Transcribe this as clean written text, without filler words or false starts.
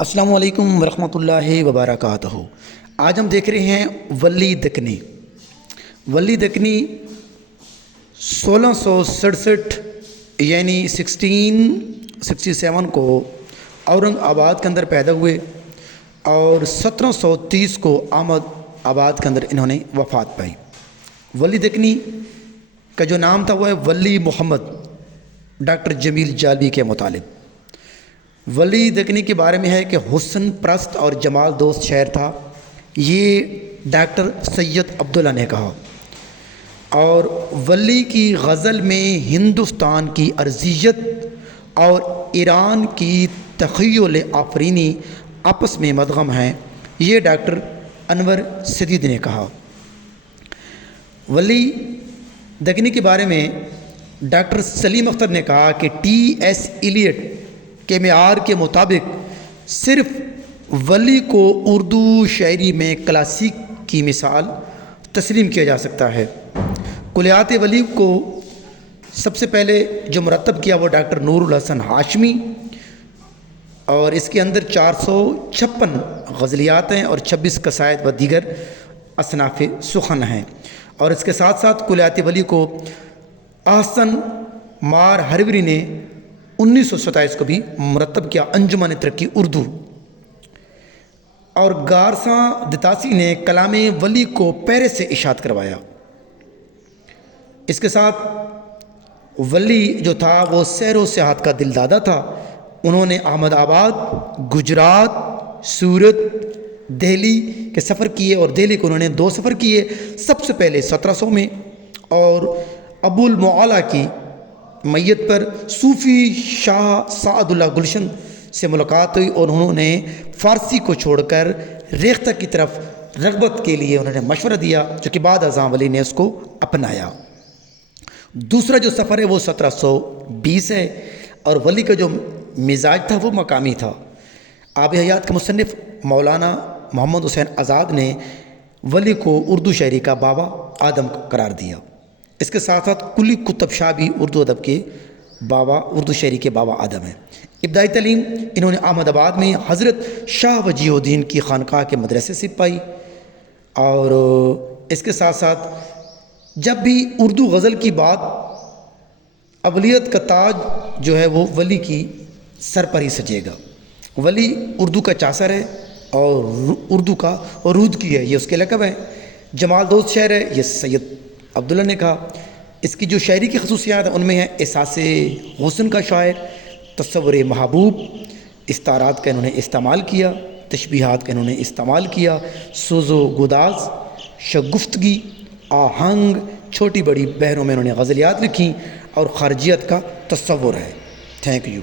السلام علیکم ورحمۃ اللہ وبرکاتہ۔ آج ہم دیکھ رہے ہیں ولی دکنی۔ ولی دکنی 1667 یعنی 1667 کو اورنگ آباد کے اندر پیدا ہوئے اور 1730 کو احمد آباد کے اندر انہوں نے وفات پائی۔ ولی دکنی کا جو نام تھا وہ ہے ولی محمد ڈاکٹر جمیل جالبی کے مطابق۔ ولی دکنی کے بارے میں ہے کہ حسن پرست اور جمال دوست شاعر تھا، یہ ڈاکٹر سید عبداللہ نے کہا۔ اور ولی کی غزل میں ہندوستان کی ارضیت اور ایران کی تخیل آفرینی آپس میں مدغم ہیں، یہ ڈاکٹر انور سدید نے کہا۔ ولی دکنی کے بارے میں ڈاکٹر سلیم اختر نے کہا کہ ٹی ایس ایلیٹ کے معیار کے مطابق صرف ولی کو اردو شاعری میں کلاسیک کی مثال تسلیم کیا جا سکتا ہے۔ کلیات ولی کو سب سے پہلے جو مرتب کیا وہ ڈاکٹر نور الحسن ہاشمی، اور اس کے اندر 456 غزلیات ہیں اور 26 قصائد و دیگر اصناف سخن ہیں۔ اور اس کے ساتھ ساتھ کلیات ولی کو احسن مار ہروری نے 1927 کو بھی مرتب کیا، انجمن ترقی اردو۔ اور گارساں دتاسی نے کلام ولی کو پیرس سے اشاعت کروایا۔ اس کے ساتھ ولی جو تھا وہ سیر و سیاحت کا دل دادا تھا۔ انہوں نے احمد آباد، گجرات، سورت، دہلی کے سفر کیے، اور دہلی کو انہوں نے 2 سفر کیے، سب سے پہلے 1700 میں، اور ابو المعالی کی میت پر صوفی شاہ سعد اللہ گلشن سے ملاقات ہوئی، اور انہوں نے فارسی کو چھوڑ کر ریختہ کی طرف رغبت کے لیے انہوں نے مشورہ دیا، جو کہ بعد ازاں ولی نے اس کو اپنایا۔ دوسرا جو سفر ہے وہ 1720 ہے، اور ولی کا جو مزاج تھا وہ مقامی تھا۔ آب حیات کے مصنف مولانا محمد حسین آزاد نے ولی کو اردو شاعری کا بابا آدم قرار دیا۔ اس کے ساتھ ساتھ کلی کتب شاہ بھی اردو ادب کے بابا، اردو شاعری کے بابا آدم ہیں۔ ابتدائی تعلیم انہوں نے احمد آباد میں حضرت شاہ وجیہ الدین کی خانقاہ کے مدرسے سے پائی، اور اس کے ساتھ ساتھ جب بھی اردو غزل کی بات، اولیت کا تاج جو ہے وہ ولی کی سر پر ہی سجے گا۔ ولی اردو کا چاثر ہے اور اردو کا عروج کی ہے، یہ اس کے لقب ہے۔ جمال دوست شاعر ہے، یہ سید عبداللہ نے کہا۔ اس کی جو شاعری کی خصوصیات ہیں ان میں ہے احساس حسن کا شاعر، تصور محبوب، استعارات کا انہوں نے استعمال کیا، تشبیہات کا انہوں نے استعمال کیا، سوز و گداز، شگفتگی، آہنگ، چھوٹی بڑی بحروں میں انہوں نے غزلیات لکھی، اور خارجیت کا تصور ہے۔ Thank you.